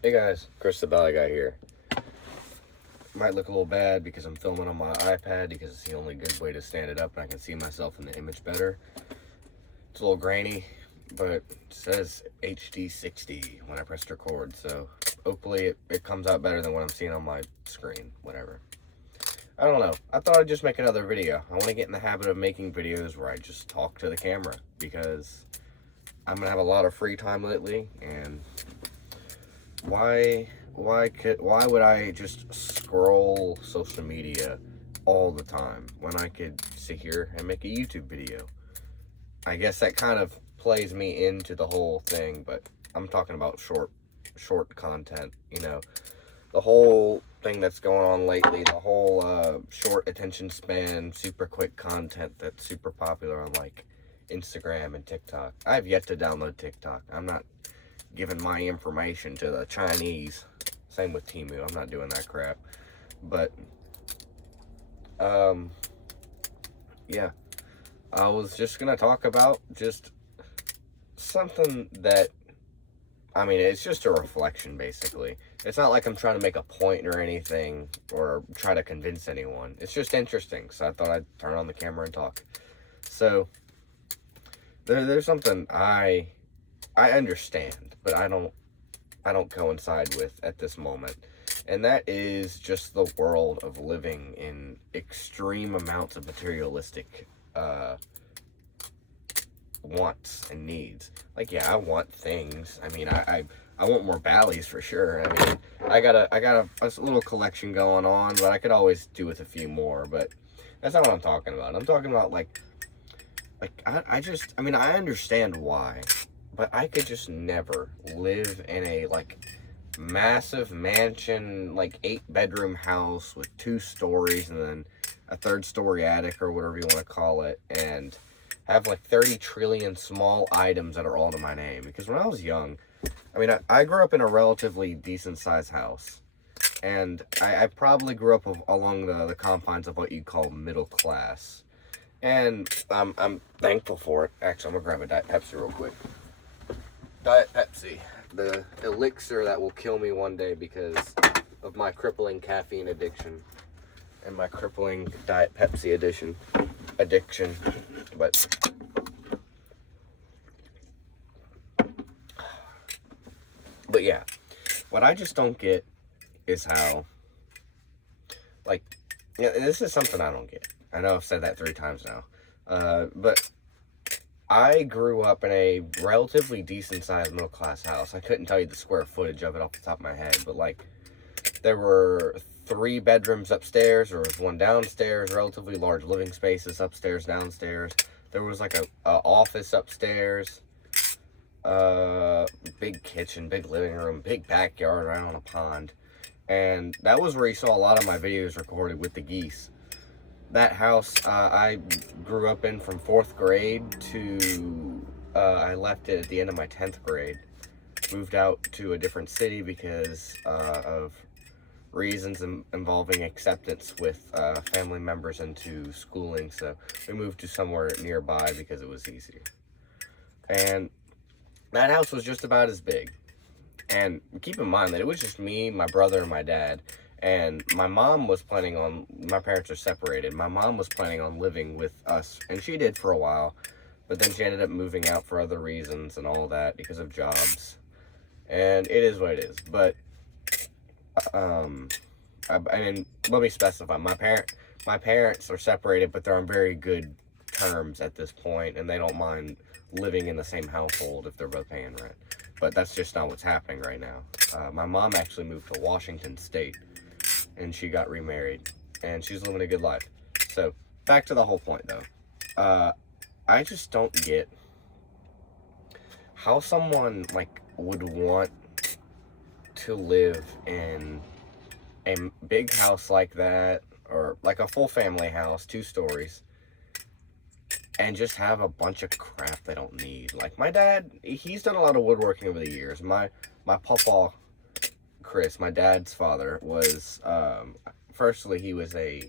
Hey guys, Chris the Valley Guy here. Might look a little bad because I'm filming on my iPad because it's the only good way to stand it up and I can see myself in the image better. It's a little grainy, but it says HD 60 when I press record, so hopefully it comes out better than what I'm seeing on my screen, whatever. I don't know. I thought I'd just make another video. I want to get in the habit of making videos where I just talk to the camera because I'm going to have a lot of free time lately, and why would I just scroll social media all the time when I could sit here and make a YouTube video? I guess that kind of plays me into the whole thing, but I'm talking about short content, the whole thing that's going on lately, the whole short attention span, super quick content that's super popular on like Instagram and TikTok. I have yet to download TikTok. I'm not giving my information to the Chinese. Same with Temu. I'm not doing that crap. But yeah, I was just gonna talk about just something that, I mean, it's just a reflection basically. It's not like I'm trying to make a point or anything or try to convince anyone. It's just interesting, so I thought I'd turn on the camera and talk. So there's something I understand, but I don't coincide with at this moment. And that is just the world of living in extreme amounts of materialistic wants and needs. Like, yeah, I want things. I mean, I want more Bally's for sure. I mean, I got a little collection going on, but I could always do with a few more. But that's not what I'm talking about. I'm talking about like I mean, I understand why, but I could just never live in a like massive mansion, like 8-bedroom house with 2 stories and then a 3rd-story attic or whatever you want to call it, and have like 30 trillion small items that are all to my name. Because when I was young, I mean, I grew up in a relatively decent sized house, and I probably grew up along the confines of what you'd call middle class. And I'm thankful for it. Actually, I'm gonna grab a Diet Pepsi real quick. Diet Pepsi, the elixir that will kill me one day because of my crippling caffeine addiction and my crippling Diet Pepsi addiction. But yeah, what I just don't get is how, like, yeah, this is something I don't get. I know I've said that 3 times now, but I grew up in a relatively decent-sized middle-class house. I couldn't tell you the square footage of it off the top of my head, but, like, there were 3 bedrooms upstairs. There was 1 downstairs, relatively large living spaces upstairs, downstairs. There was, like, a office upstairs, big kitchen, big living room, big backyard right on a pond. And that was where you saw a lot of my videos recorded with the geese. That house I grew up in from 4th grade to I left it at the end of my 10th grade. Moved out to a different city because of reasons involving acceptance with family members into schooling. So we moved to somewhere nearby because it was easier. And that house was just about as big. And keep in mind that it was just me, my brother, and my dad. And my mom was planning on, my parents are separated. My mom was planning on living with us, and she did for a while. But then she ended up moving out for other reasons and all that because of jobs. And it is what it is. But, I mean, let me specify. My parents are separated, but they're on very good terms at this point, and they don't mind living in the same household if they're both paying rent. But that's just not what's happening right now. My mom actually moved to Washington State, and she got remarried, and she's living a good life. So, back to the whole point, though. I just don't get how someone, like, would want to live in a big house like that, or, like, a full family house, 2 stories, and just have a bunch of crap they don't need. Like, my dad, he's done a lot of woodworking over the years. My papa, Chris, my dad's father, was, firstly, he was a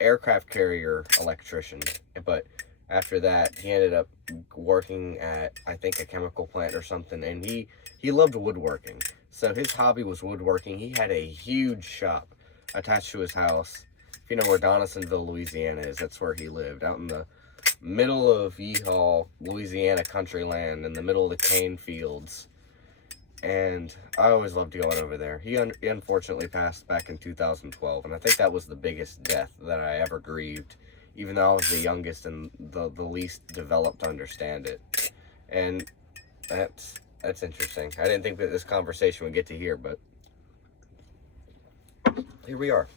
aircraft carrier electrician, but After that, he ended up working at, I think, a chemical plant or something, and he loved woodworking. So his hobby was woodworking. He had a huge shop attached to his house. If you know where Donaldsonville, Louisiana is, that's where he lived, out in the middle of Yeehaw, Louisiana country land, in the middle of the cane fields. And I always loved going over there. He unfortunately passed back in 2012, and I think that was the biggest death that I ever grieved, even though I was the youngest and the least developed to understand it. And that's interesting. I didn't think that this conversation would get to here, but here we are.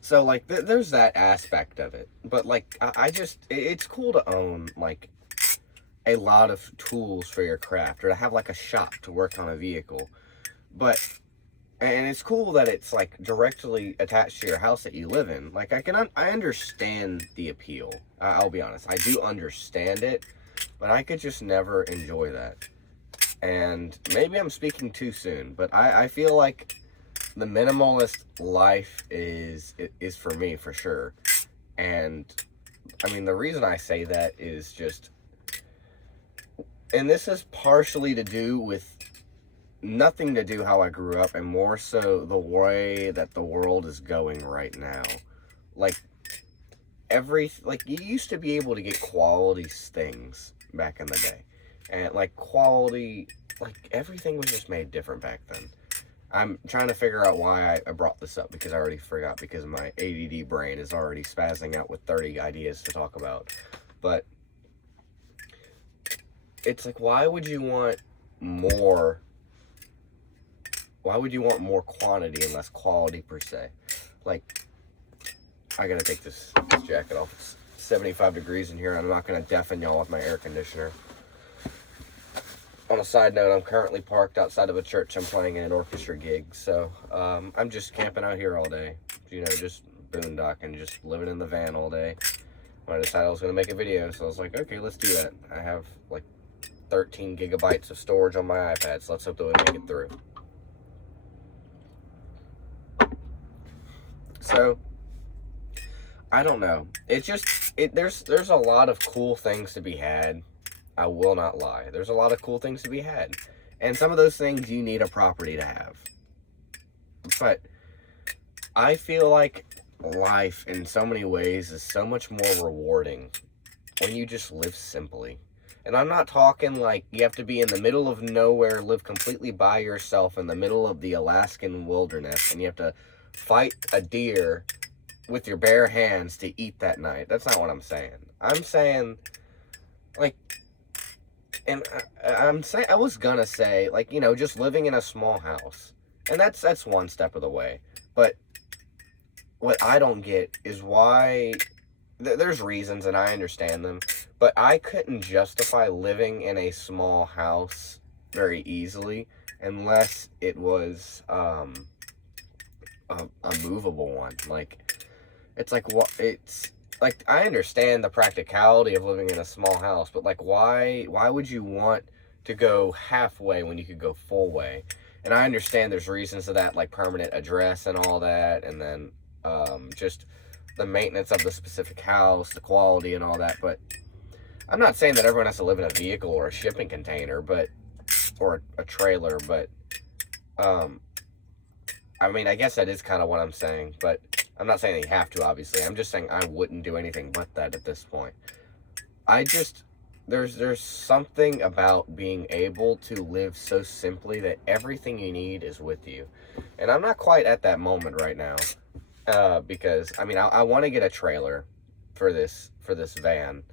So, like, there's that aspect of it. But, like, I just, it's cool to own, like, a lot of tools for your craft, or to have, like, a shop to work on a vehicle. But, and it's cool that it's, like, directly attached to your house that you live in. Like, I understand the appeal. I'll be honest. I do understand it, but I could just never enjoy that. And maybe I'm speaking too soon, but I feel like the minimalist life is for me, for sure. And I mean, the reason I say that is just, and this is partially to do with nothing to do how I grew up, and more so the way that the world is going right now. Like, you used to be able to get quality things back in the day, and like quality, like everything was just made different back then. I'm trying to figure out why I brought this up, because I already forgot, because my ADD brain is already spazzing out with 30 ideas to talk about. But it's like, why would you want more quantity and less quality, per se? Like, I gotta take this jacket off. It's 75 degrees in here, and I'm not gonna deafen y'all with my air conditioner. On a side note, I'm currently parked outside of a church. I'm playing in an orchestra gig, so I'm just camping out here all day. You know, just boondocking, just living in the van all day. When I decided I was going to make a video, so I was like, okay, let's do that. I have like 13 gigabytes of storage on my iPad, so let's hope that we make it through. So, I don't know. It's just, there's a lot of cool things to be had. I will not lie. There's a lot of cool things to be had. And some of those things you need a property to have. But I feel like life in so many ways is so much more rewarding when you just live simply. And I'm not talking like you have to be in the middle of nowhere, live completely by yourself in the middle of the Alaskan wilderness, and you have to fight a deer with your bare hands to eat that night. That's not what I'm saying. I'm saying, like, and I was gonna say, like, you know, just living in a small house. And that's one step of the way. But what I don't get is why, there's reasons and I understand them, but I couldn't justify living in a small house very easily unless it was a movable one. Like, it's like, what, it's like, I understand the practicality of living in a small house, but like, why would you want to go halfway when you could go full way? And I understand there's reasons to that, like permanent address and all that, and then just the maintenance of the specific house, the quality and all that. But I'm not saying that everyone has to live in a vehicle or a shipping container, but, or a trailer, but I mean, I guess that is kind of what I'm saying, but I'm not saying you have to, obviously. I'm just saying I wouldn't do anything but that at this point. I just, there's something about being able to live so simply that everything you need is with you. And I'm not quite at that moment right now, because, I mean, I want to get a trailer for this van,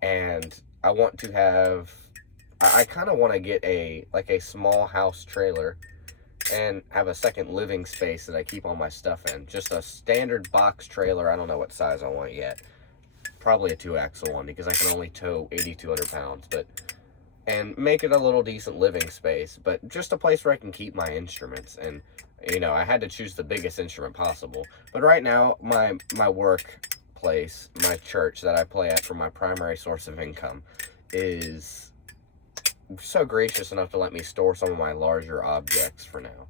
and I want to have, I kind of want to get a small house trailer and have a second living space that I keep all my stuff in. Just a standard box trailer. I don't know what size I want yet. Probably a 2-axle one, because I can only tow 8,200 pounds. But, and make it a little decent living space, but just a place where I can keep my instruments. And, you know, I had to choose the biggest instrument possible. But right now, my work place, my church that I play at for my primary source of income, is so gracious enough to let me store some of my larger objects for now.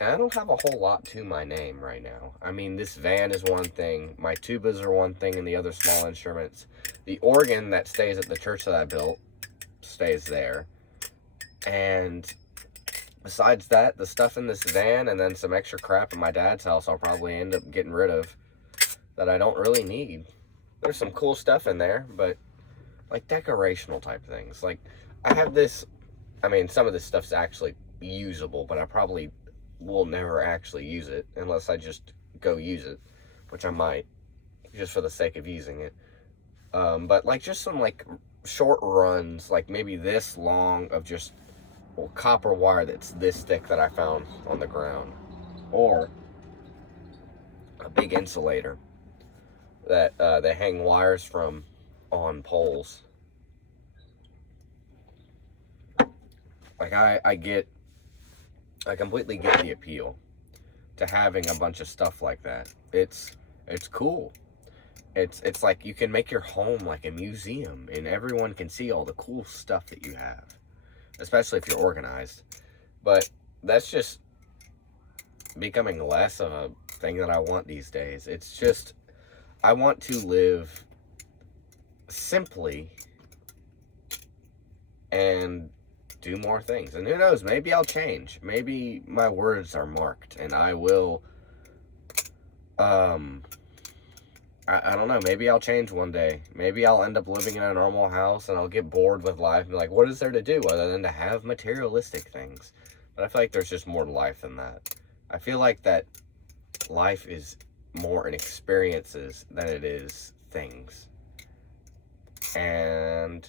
And I don't have a whole lot to my name right now. I mean, this van is one thing, my tubas are one thing, and the other small instruments. The organ that stays at the church that I built stays there. And besides that, the stuff in this van and then some extra crap at my dad's house I'll probably end up getting rid of that I don't really need. There's some cool stuff in there, but like decorational type things. Like I have this, I mean, some of this stuff's actually usable, but I probably will never actually use it unless I just go use it, which I might, just for the sake of using it. But like just some like short runs, like maybe this long of just copper wire that's this thick that I found on the ground, or a big insulator that they hang wires from on poles. Like I completely get the appeal to having a bunch of stuff like that. It's cool. It's like you can make your home like a museum and everyone can see all the cool stuff that you have, especially if you're organized. But that's just becoming less of a thing that I want these days. It's just, I want to live simply and do more things. And who knows, maybe I'll change. Maybe my words are marked and I will, I don't know, maybe I'll change one day. Maybe I'll end up living in a normal house and I'll get bored with life and be like, what is there to do other than to have materialistic things? But I feel like there's just more to life than that. I feel like that life is more in experiences than it is things. And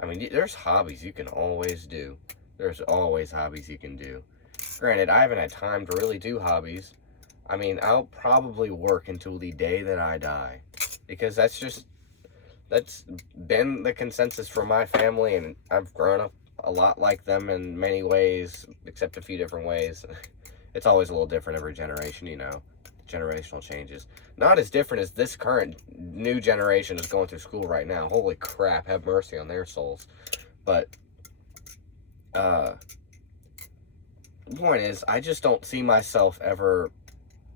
I mean, there's hobbies you can always do. There's always hobbies you can do. Granted, I haven't had time to really do hobbies. I mean, I'll probably work until the day that I die, because that's been the consensus for my family, and I've grown up a lot like them in many ways, except a few different ways. It's always a little different every generation, you know, generational changes. Not as different as this current new generation is going through school right now. Holy crap, have mercy on their souls. But, the point is, I just don't see myself ever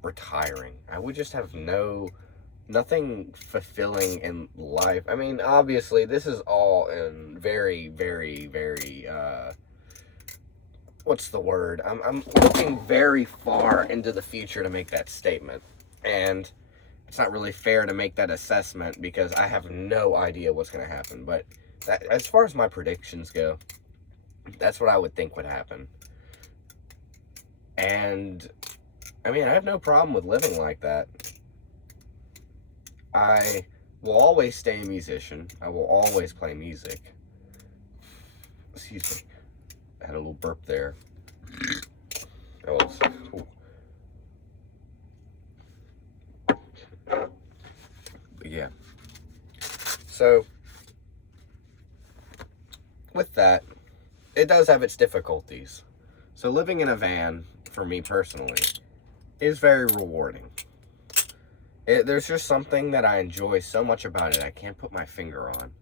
retiring. I would just have nothing fulfilling in life. I mean, obviously this is all in very, very, very what's the word, I'm looking very far into the future to make that statement, and it's not really fair to make that assessment because I have no idea what's going to happen. But that, as far as my predictions go, that's what I would think would happen. And I mean, I have no problem with living like that. I will always stay a musician. I will always play music. Excuse me. I had a little burp there. That was... Ooh. But yeah. So, with that, it does have its difficulties. So living in a van, for me personally, is very rewarding. There's just something that I enjoy so much about it, I can't put my finger on.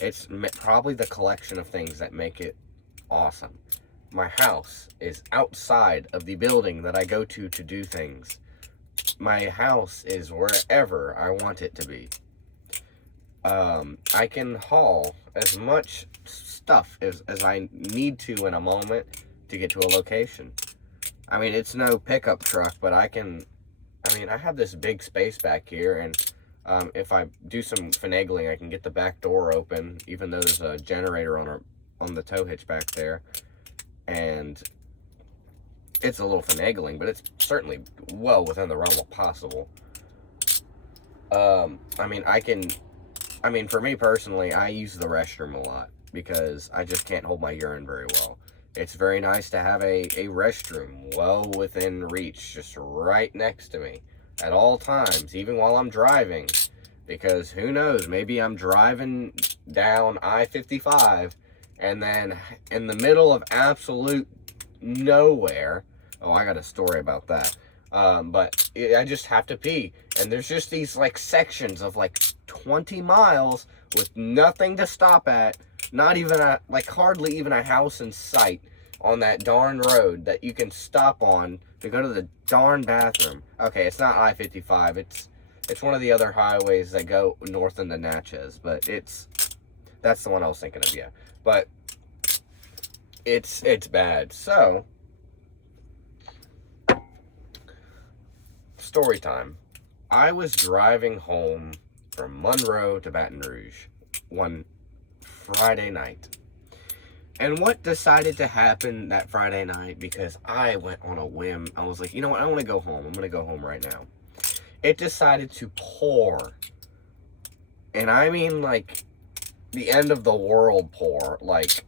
It's probably the collection of things that make it awesome. My house is outside of the building that I go to do things. My house is wherever I want it to be. I can haul as much stuff as I need to in a moment to get to a location. I mean, it's no pickup truck, but I have this big space back here, and if I do some finagling, I can get the back door open, even though there's a generator on the tow hitch back there. And it's a little finagling, but it's certainly well within the realm of possible. For me personally, I use the restroom a lot because I just can't hold my urine very well. It's very nice to have a restroom well within reach, just right next to me at all times, even while I'm driving. Because who knows, maybe I'm driving down I-55 and then in the middle of absolute nowhere, oh, I got a story about that. But I just have to pee. And there's just these like sections of like 20 miles with nothing to stop at. Not even hardly even a house in sight. on that darn road that you can stop on to go to the darn bathroom. Okay, it's not I-55. It's one of the other highways that go north into Natchez, but that's the one I was thinking of, yeah. But it's bad. So, story time. I was driving home from Monroe to Baton Rouge one Friday night. And what decided to happen that Friday night, because I went on a whim, I was like, you know what, I want to go home. I'm going to go home right now. It decided to pour. And I mean, like, the end of the world pour. Like,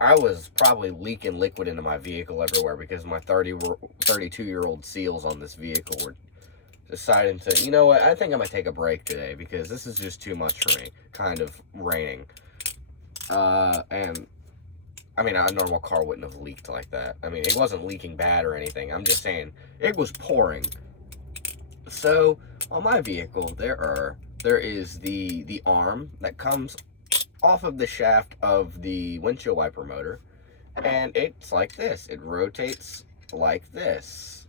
I was probably leaking liquid into my vehicle everywhere because my 32-year-old seals on this vehicle were deciding to, you know what, I think I'm going to take a break today because this is just too much for me, kind of raining. And I mean, a normal car wouldn't have leaked like that. I mean, it wasn't leaking bad or anything. I'm just saying, it was pouring. So, on my vehicle, there is the arm that comes off of the shaft of the windshield wiper motor. And it's like this. It rotates like this.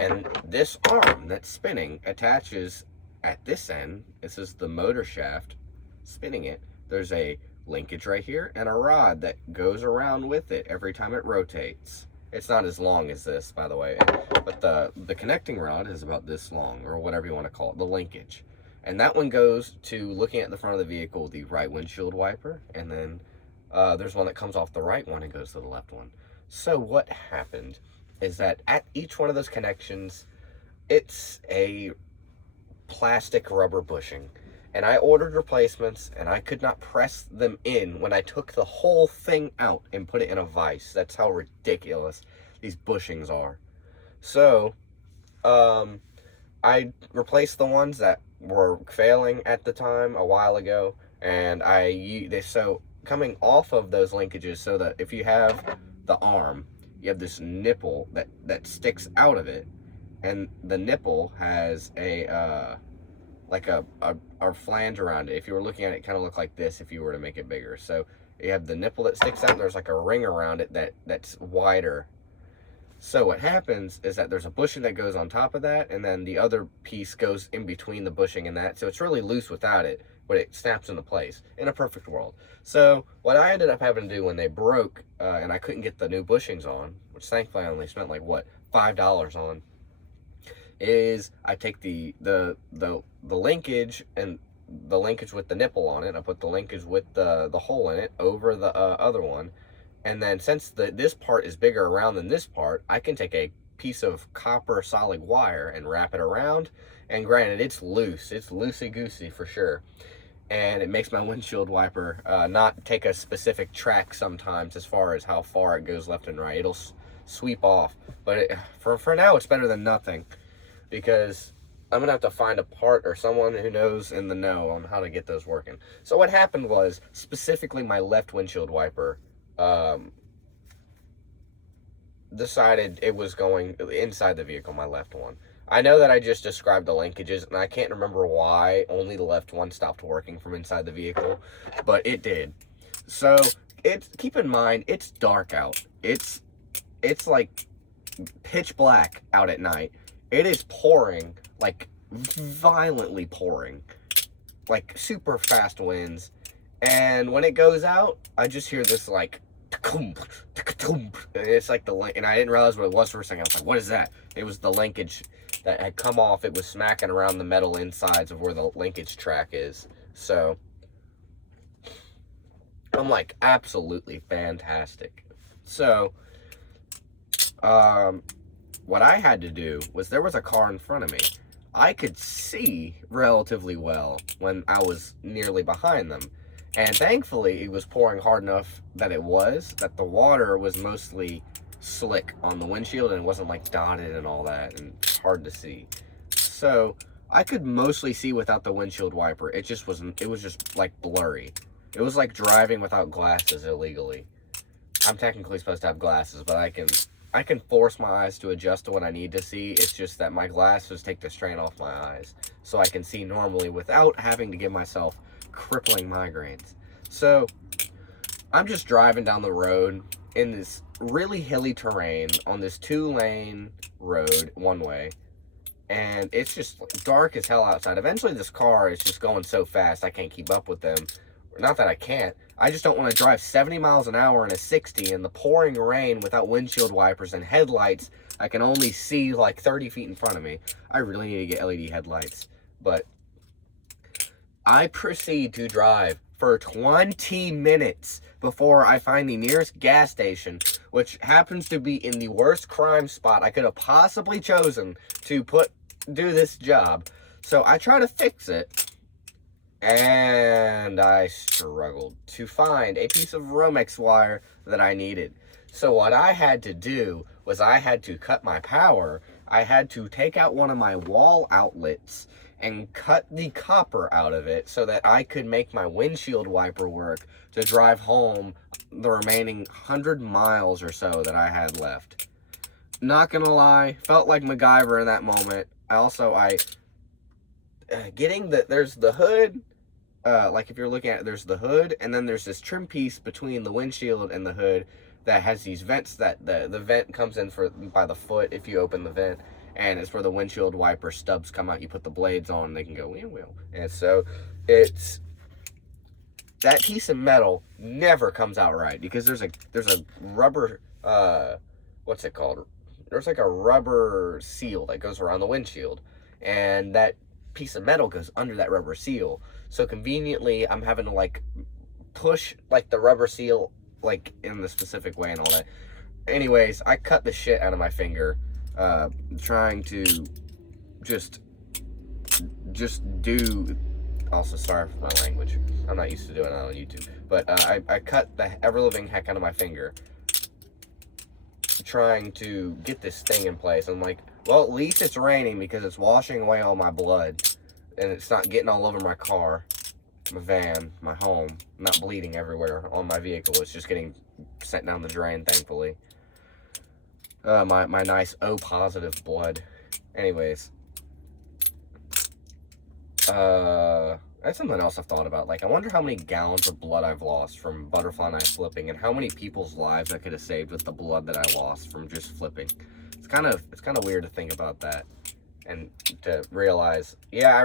And this arm that's spinning attaches at this end. This is the motor shaft spinning it. There's a linkage right here and a rod that goes around with it every time it rotates. It's not as long as this, by the way, but the connecting rod is about this long, or whatever you want to call it, the linkage. And that one goes to, looking at the front of the vehicle, the right windshield wiper, and then there's one that comes off the right one and goes to the left one. So what happened is that at each one of those connections, it's a plastic rubber bushing. And I ordered replacements, and I could not press them in when I took the whole thing out and put it in a vise. That's how ridiculous these bushings are. So, I replaced the ones that were failing at the time a while ago, and so coming off of those linkages, so that if you have the arm, you have this nipple that sticks out of it, and the nipple has a like a flange around it. If you were looking at it, it kind of looked like this if you were to make it bigger. So you have the nipple that sticks out, and there's like a ring around it that's wider. So what happens is that there's a bushing that goes on top of that, and then the other piece goes in between the bushing and that. So it's really loose without it, but it snaps into place in a perfect world. So what I ended up having to do when they broke, and I couldn't get the new bushings on, which thankfully I only spent like, what, $5 on, is I take the linkage and the linkage with the nipple on it. I put the linkage with the hole in it over the other one, and then since this part is bigger around than this part, I can take a piece of copper solid wire and wrap it around. And granted, it's loose, it's loosey goosey for sure, and it makes my windshield wiper not take a specific track sometimes as far as how far it goes left and right. It'll sweep off, but for now it's better than nothing, because I'm going to have to find a part or someone who knows in the know on how to get those working. So what happened was, specifically my left windshield wiper decided it was going inside the vehicle, my left one. I know that I just described the linkages, and I can't remember why only the left one stopped working from inside the vehicle, but it did. So keep in mind, it's dark out. It's like pitch black out at night. It is pouring, like violently pouring, like super fast winds. And when it goes out, I just hear this like, and it's like and I didn't realize what it was for a second. I was like, what is that? It was the linkage that had come off. It was smacking around the metal insides of where the linkage track is. So I'm like, absolutely fantastic. So, what I had to do was, there was a car in front of me. I could see relatively well when I was nearly behind them. And thankfully, it was pouring hard enough that the water was mostly slick on the windshield, and it wasn't like dotted and all that and hard to see. So I could mostly see without the windshield wiper. It was just like blurry. It was like driving without glasses illegally. I'm technically supposed to have glasses, but I can force my eyes to adjust to what I need to see. It's just that my glasses take the strain off my eyes, so I can see normally without having to give myself crippling migraines. So I'm just driving down the road, in this really hilly terrain on this 2-lane road, one way, and it's just dark as hell outside. Eventually this car is just going so fast I can't keep up with them. Not that I can't, I just don't want to drive 70 miles an hour in a 60 in the pouring rain without windshield wipers and headlights. I can only see like 30 feet in front of me. I really need to get LED headlights. But I proceed to drive for 20 minutes before I find the nearest gas station, which happens to be in the worst crime spot I could have possibly chosen to do this job. So I try to fix it, and I struggled to find a piece of Romex wire that I needed. So what I had to do was I had to cut my power. I had to take out one of my wall outlets and cut the copper out of it so that I could make my windshield wiper work to drive home the remaining 100 miles or so that I had left. Not gonna lie, felt like MacGyver in that moment. There's the hood, like if you're looking at it, there's the hood, and then there's this trim piece between the windshield and the hood that has these vents that the vent comes in by the foot if you open the vent, and it's where the windshield wiper stubs come out. You put the blades on, they can go wheel. And so it's that piece of metal never comes out right because there's a rubber what's it called? There's like a rubber seal that goes around the windshield, and that piece of metal goes under that rubber seal. So conveniently, I'm having to like push like the rubber seal like in the specific way and all that. Anyways, I cut the shit out of my finger, trying to just do. Also, sorry for my language. I'm not used to doing that on YouTube. But I cut the ever-living heck out of my finger, trying to get this thing in place. I'm like, well, at least it's raining because it's washing away all my blood, and it's not getting all over my car, my van, my home. I'm not bleeding everywhere on my vehicle. It's just getting sent down the drain, thankfully. My nice O positive blood. Anyways. That's something else I've thought about. Like, I wonder how many gallons of blood I've lost from butterfly knife flipping, and how many people's lives I could have saved with the blood that I lost from just flipping. It's kind of weird to think about that, and to realize, yeah,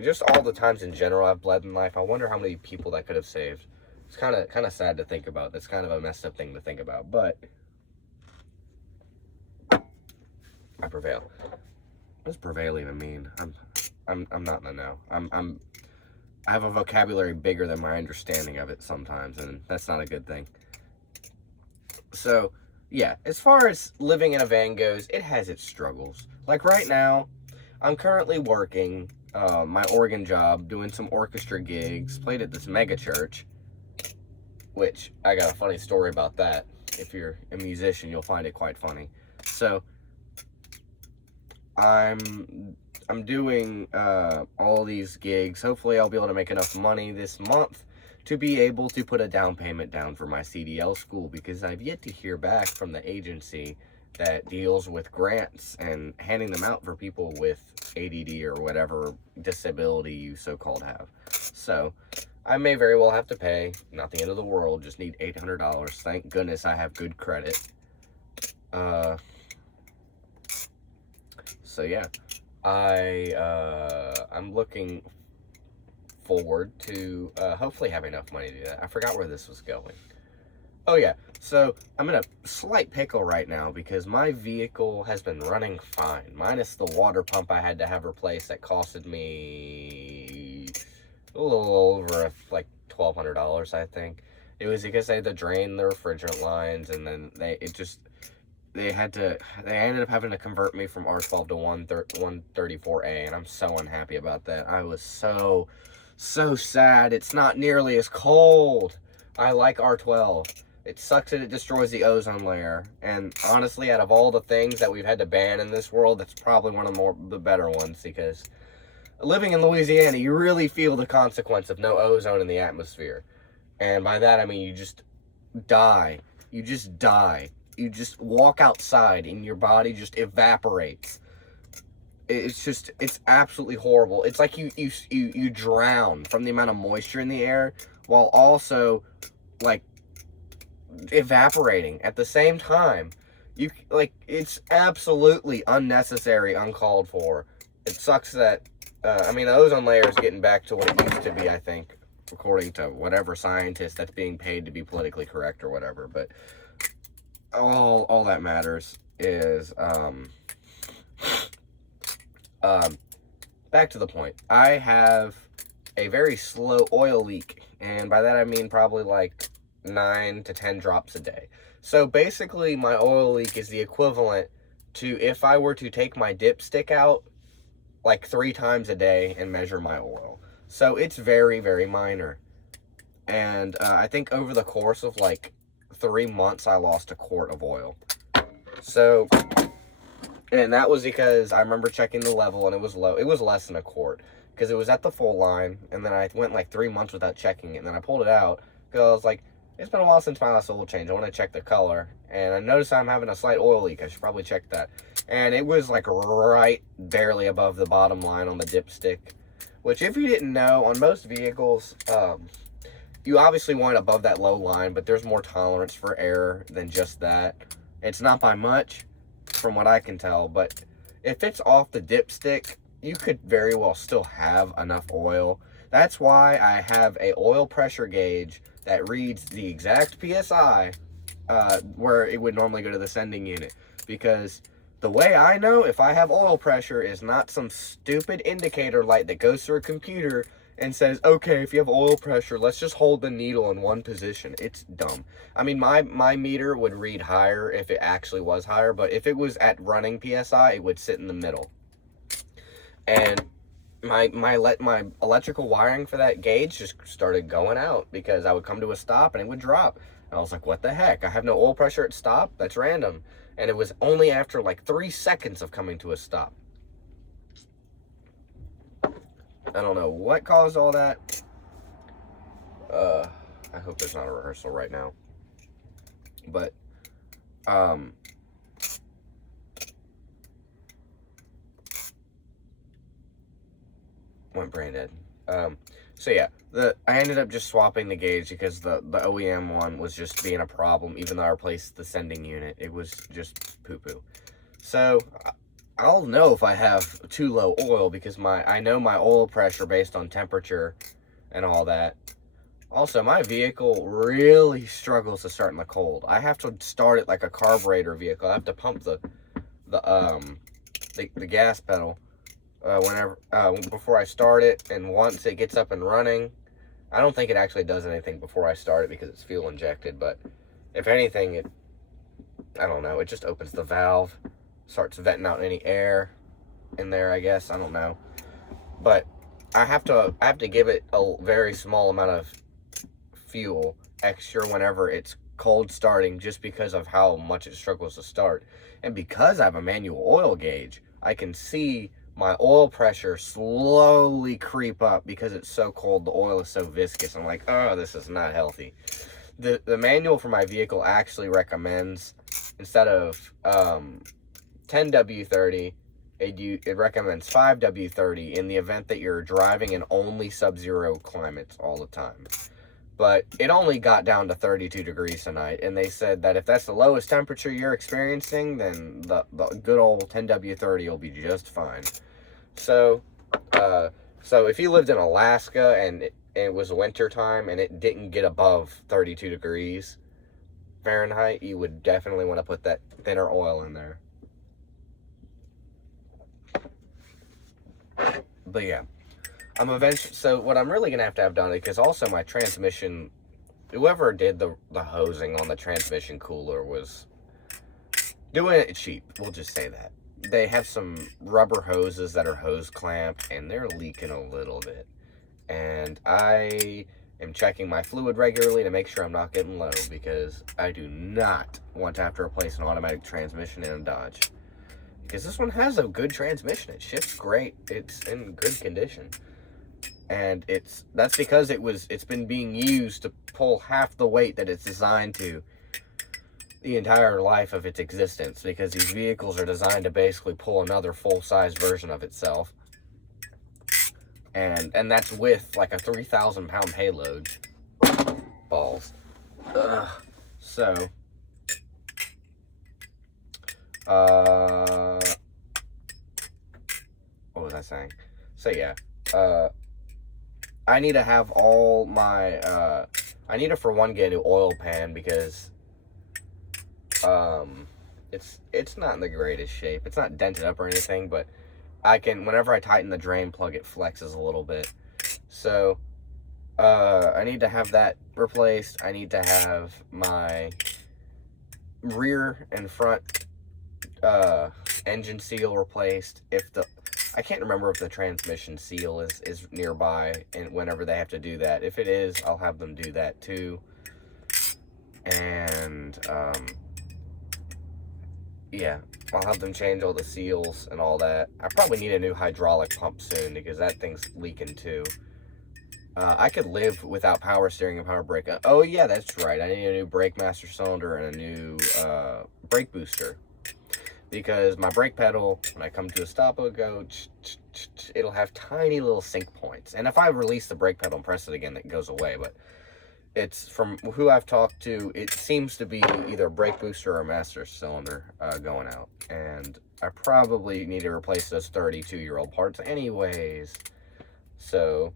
just all the times in general I've bled in life, I wonder how many people that could have saved. It's kind of sad to think about. That's kind of a messed up thing to think about, but I prevail. What does prevail even mean? I'm not in the know. I have a vocabulary bigger than my understanding of it sometimes, and that's not a good thing. So, yeah, as far as living in a van goes, it has its struggles. Like right now, I'm currently working my organ job, doing some orchestra gigs, played at this mega church, which I got a funny story about that. If you're a musician, you'll find it quite funny. So, I'm doing all these gigs. Hopefully I'll be able to make enough money this month to be able to put a down payment down for my CDL school, because I've yet to hear back from the agency that deals with grants and handing them out for people with ADD or whatever disability you so-called have. So I may very well have to pay. Not the end of the world. Just need $800. Thank goodness I have good credit. So yeah. I'm looking forward to hopefully having enough money to do that. I forgot where this was going. Oh yeah, so I'm in a slight pickle right now because my vehicle has been running fine, minus the water pump I had to have replaced that costed me a little over like $1,200, I think. It was because they had to drain the refrigerant lines, and then they ended up having to convert me from R12 to 134A, and I'm so unhappy about that. I was so sad. It's not nearly as cold. I like R12. It sucks that it destroys the ozone layer, and honestly, out of all the things that we've had to ban in this world, that's probably one of the better ones, because living in Louisiana, you really feel the consequence of no ozone in the atmosphere. And by that, I mean you just die. You just die. You just walk outside and your body just evaporates. It's absolutely horrible. It's like you drown from the amount of moisture in the air, while also like evaporating at the same time. It's absolutely unnecessary, uncalled for. It sucks that, I mean, the ozone layer is getting back to what it used to be, I think, according to whatever scientist that's being paid to be politically correct or whatever. But all that matters is, back to the point. I have a very slow oil leak, and by that I mean probably like 9 to 10 drops a day. So basically my oil leak is the equivalent to if I were to take my dipstick out like 3 times a day and measure my oil. So it's very, very minor. And I think over the course of like 3 months I lost a quart of oil. So, and that was because I remember checking the level and it was low. It was less than a quart because it was at the full line, and then I went like 3 months without checking it, and then I pulled it out because I was like, it's been a while since my last oil change. I want to check the color, and I noticed I'm having a slight oil leak. I should probably check that. And it was like right barely above the bottom line on the dipstick, which if you didn't know, on most vehicles, you obviously want it above that low line, but there's more tolerance for error than just that. It's not by much, from what I can tell, but if it's off the dipstick, you could very well still have enough oil. That's why I have a oil pressure gauge that reads the exact PSI where it would normally go to the sending unit. Because the way I know if I have oil pressure is not some stupid indicator light that goes through a computer and says, okay, if you have oil pressure, let's just hold the needle in one position. It's dumb. I mean, my meter would read higher if it actually was higher, but if it was at running PSI, it would sit in the middle. And my electrical wiring for that gauge just started going out because I would come to a stop and it would drop. And I was like, what the heck? I have no oil pressure at stop? That's random. And it was only after like 3 seconds of coming to a stop. I don't know what caused all that. I hope there's not a rehearsal right now. But, went brain dead. So yeah, I ended up just swapping the gauge because the OEM one was just being a problem, even though I replaced the sending unit. It was just poo-poo. So I'll know if I have too low oil because I know my oil pressure based on temperature and all that. Also, my vehicle really struggles to start in the cold. I have to start it like a carburetor vehicle. I have to pump the gas pedal before I start it, and once it gets up and running, I don't think it actually does anything before I start it because it's fuel injected, but if anything, I don't know, it just opens the valve, starts venting out any air in there, I guess. I don't know, but I have to give it a very small amount of fuel extra whenever it's cold starting, just because of how much it struggles to start. And because I have a manual oil gauge, I can see my oil pressure slowly creep up because it's so cold. The oil is so viscous. I'm like, oh, this is not healthy. The manual for my vehicle actually recommends, instead of 10W30, it recommends 5W30 in the event that you're driving in only sub-zero climates all the time. But it only got down to 32 degrees tonight, and they said that if that's the lowest temperature you're experiencing, then the good old 10W30 will be just fine. So if you lived in Alaska and it was winter time and it didn't get above 32 degrees Fahrenheit, you would definitely want to put that thinner oil in there. But yeah, so what I'm really gonna have to have done, because also my transmission, whoever did the hosing on the transmission cooler was doing it cheap. We'll just say that. They have some rubber hoses that are hose clamped, and they're leaking a little bit. And I am checking my fluid regularly to make sure I'm not getting low, because I do not want to have to replace an automatic transmission in a Dodge. Because this one has a good transmission. It shifts great. It's in good condition. And that's because it's been being used to pull half the weight that it's designed to the entire life of its existence, because these vehicles are designed to basically pull another full-size version of itself. And that's with like a 3,000-pound payload. Balls. Ugh. So, what was I saying? So yeah, I need to have all my, I need to, for one, get a new oil pan because, it's not in the greatest shape. It's not dented up or anything, but I can, whenever I tighten the drain plug, it flexes a little bit. So, I need to have that replaced. I need to have my rear and front, engine seal replaced. I can't remember if the transmission seal is nearby, and whenever they have to do that. If it is, I'll have them do that too. And, yeah, I'll have them change all the seals and all that. I probably need a new hydraulic pump soon because that thing's leaking too. I could live without power steering and power brake. Oh yeah, that's right. I need a new brake master cylinder and a new brake booster. Because my brake pedal, when I come to a stop, it'll go, it'll have tiny little sink points. And if I release the brake pedal and press it again, it goes away. But it's, from who I've talked to, it seems to be either a brake booster or a master cylinder going out. And I probably need to replace those 32-year-old parts anyways. So,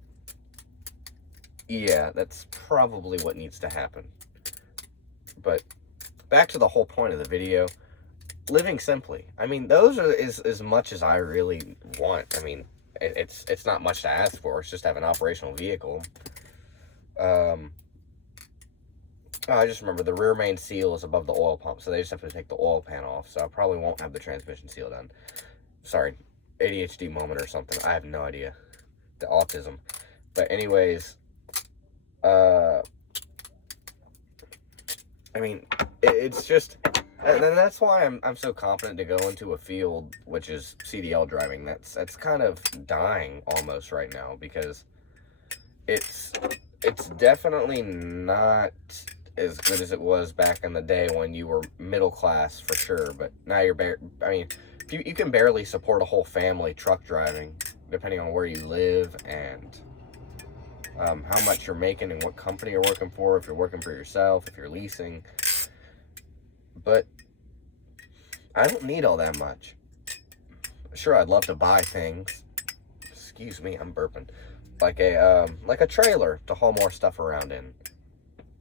yeah, that's probably what needs to happen. But back to the whole point of the video. Living simply. I mean, those are as much as I really want. I mean, it's not much to ask for. It's just have an operational vehicle. I just remember the rear main seal is above the oil pump, so they just have to take the oil pan off. So I probably won't have the transmission seal done. Sorry, ADHD moment or something. I have no idea. The autism. But anyways, I mean, it's just. And that's why I'm so confident to go into a field, which is CDL driving. That's kind of dying almost right now because it's definitely not as good as it was back in the day when you were middle class for sure. But now I mean, you can barely support a whole family truck driving, depending on where you live and how much you're making and what company you're working for. If you're working for yourself, if you're leasing. But I don't need all that much. Sure, I'd love to buy things. Excuse me, I'm burping. Like a trailer to haul more stuff around in.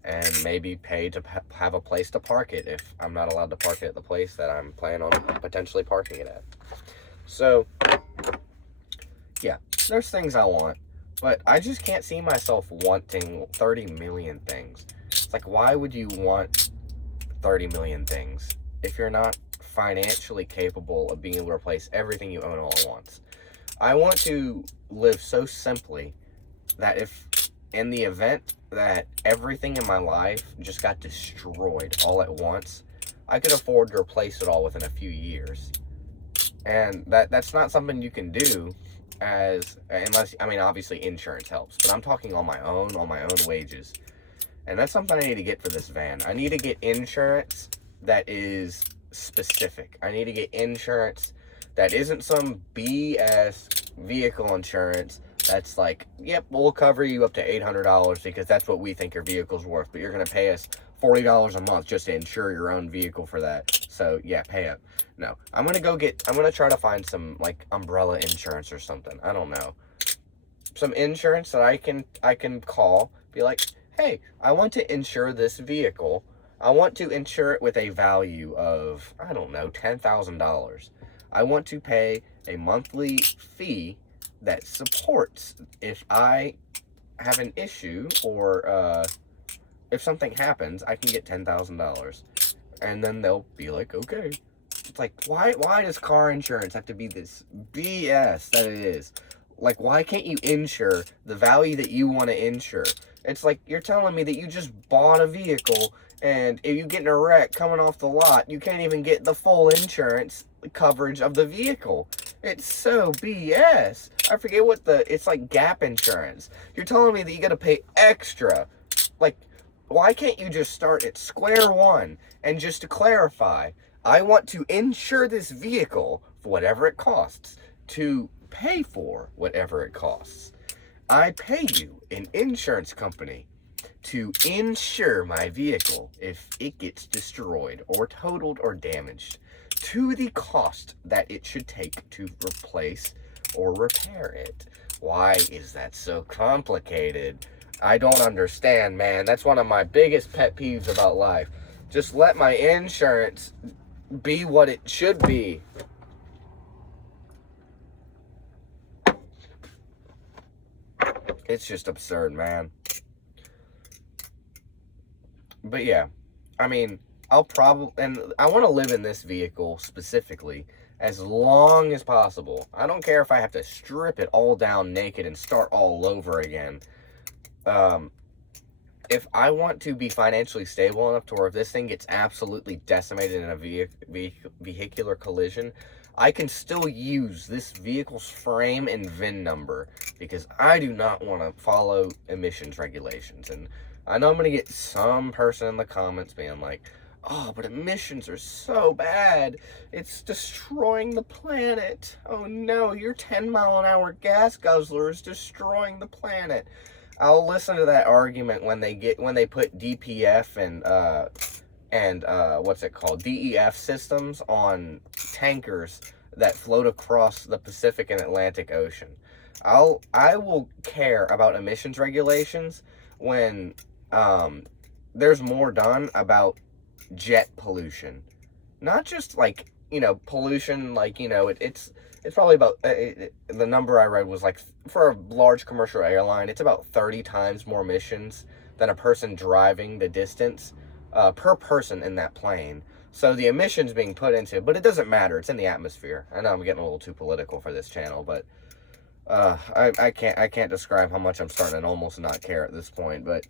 And maybe pay to have a place to park it if I'm not allowed to park it at the place that I'm planning on potentially parking it at. So, yeah, there's things I want. But I just can't see myself wanting 30 million things. It's like, why would you want 30 million things if you're not financially capable of being able to replace everything you own all at once? I want to live so simply that if in the event that everything in my life just got destroyed all at once, I could afford to replace it all within a few years. And that's not something you can do unless, I mean, obviously insurance helps, but I'm talking on my own wages. And that's something I need to get for this van. I need to get insurance that is specific. I need to get insurance that isn't some BS vehicle insurance that's like, yep, we'll cover you up to $800 because that's what we think your vehicle's worth, but you're going to pay us $40 a month just to insure your own vehicle for that. So, yeah, pay up. No, I'm going to try to find some, like, umbrella insurance or something. I don't know. Some insurance that I can call, be like, hey, I want to insure this vehicle. I want to insure it with a value of, I don't know, $10,000. I want to pay a monthly fee that supports if I have an issue or if something happens, I can get $10,000. And then they'll be like, okay. It's like, why does car insurance have to be this BS that it is? Like, why can't you insure the value that you want to insure? It's like you're telling me that you just bought a vehicle and if you get in a wreck coming off the lot, you can't even get the full insurance coverage of the vehicle. It's so BS. I forget what it's like gap insurance. You're telling me that you got to pay extra. Like, why can't you just start at square one? And just to clarify, I want to insure this vehicle for whatever it costs to pay for whatever it costs. I pay you, an insurance company, to insure my vehicle if it gets destroyed or totaled or damaged to the cost that it should take to replace or repair it. Why is that so complicated? I don't understand, man. That's one of my biggest pet peeves about life. Just let my insurance be what it should be. It's just absurd, man. But yeah, I mean, I'll probably, and I want to live in this vehicle specifically as long as possible. I don't care if I have to strip it all down naked and start all over again. If I want to be financially stable enough to where if this thing gets absolutely decimated in a vehicular collision, I can still use this vehicle's frame and VIN number, because I do not want to follow emissions regulations. And I know I'm going to get some person in the comments being like, oh, but emissions are so bad. It's destroying the planet. Oh no, your 10-mile-an-hour gas guzzler is destroying the planet. I'll listen to that argument when they put DPF and what's it called, DEF systems on tankers that float across the Pacific and Atlantic Ocean. I will care about emissions regulations when there's more done about jet pollution, not just like, pollution, like, it's probably about, the number I read was like, for a large commercial airline, it's about 30 times more emissions than a person driving the distance per person in that plane. So the emissions being put into, but it doesn't matter, it's in the atmosphere. I know I'm getting a little too political for this channel, but I can't describe how much I'm starting to almost not care at this point. But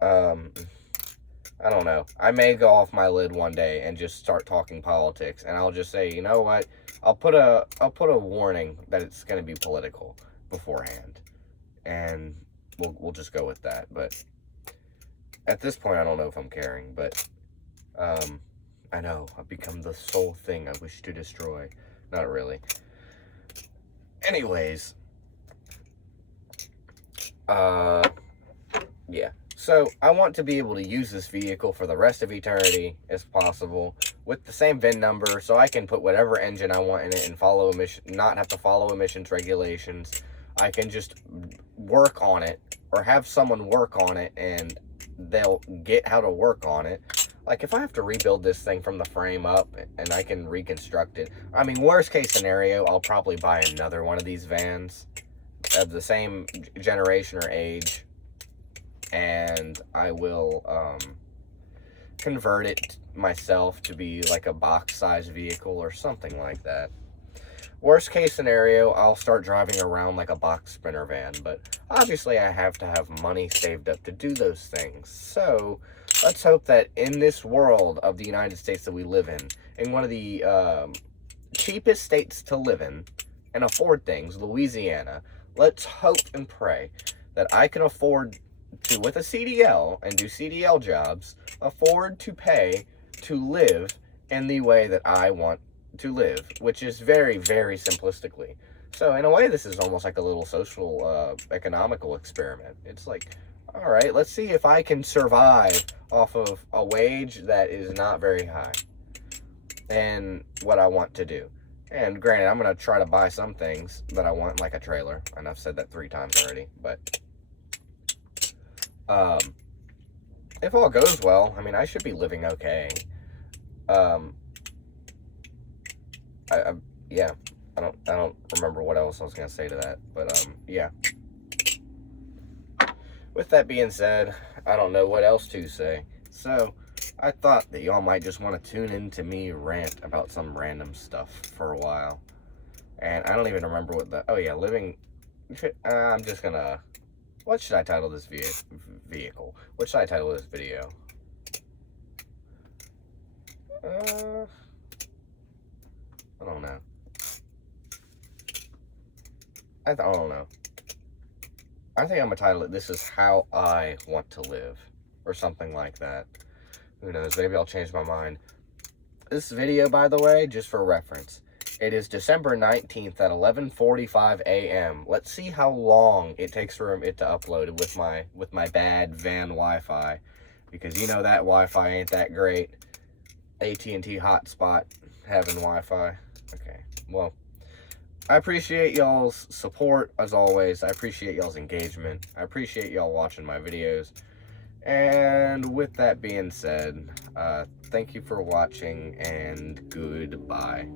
I don't know. I may go off my lid one day and just start talking politics, and I'll just say, you know what? I'll put a warning that it's going to be political beforehand, and we'll just go with that. But at this point, I don't know if I'm caring. But I know I've become the sole thing I wish to destroy. Not really. Anyways, yeah. So I want to be able to use this vehicle for the rest of eternity as possible with the same VIN number, so I can put whatever engine I want in it and not have to follow emissions regulations. I can just work on it or have someone work on it and they'll get how to work on it. Like if I have to rebuild this thing from the frame up and I can reconstruct it. I mean, worst case scenario, I'll probably buy another one of these vans of the same generation or age, and I will convert it myself to be like a box-sized vehicle or something like that. Worst case scenario, I'll start driving around like a box sprinter van, but obviously I have to have money saved up to do those things. So let's hope that in this world of the United States that we live in one of the cheapest states to live in and afford things, Louisiana, let's hope and pray that I can afford to, with a CDL and do CDL jobs, afford to pay to live in the way that I want to live, which is very, very simplistically. So in a way, this is almost like a little social, economical experiment. It's like, all right, let's see if I can survive off of a wage that is not very high and what I want to do. And granted, I'm going to try to buy some things that I want, like a trailer, and I've said that 3 times already, but if all goes well, I mean, I should be living okay. Yeah, I don't remember what else I was gonna say to that, but yeah. With that being said, I don't know what else to say. So I thought that y'all might just want to tune in to me rant about some random stuff for a while. And I don't even remember what the, oh yeah, I'm just gonna, what should I title this vehicle? What should I title this video? I don't know. I don't know. I think I'm gonna title it, This Is How I Want to Live, or something like that. Who knows, maybe I'll change my mind. This video, by the way, just for reference, It is December 19th at 11:45 a.m. Let's see how long it takes for it to upload with my bad van Wi-Fi, because you know that Wi-Fi ain't that great. AT&T hotspot having Wi-Fi. Okay, well, I appreciate y'all's support as always. I appreciate y'all's engagement. I appreciate y'all watching my videos. And with that being said, thank you for watching and goodbye.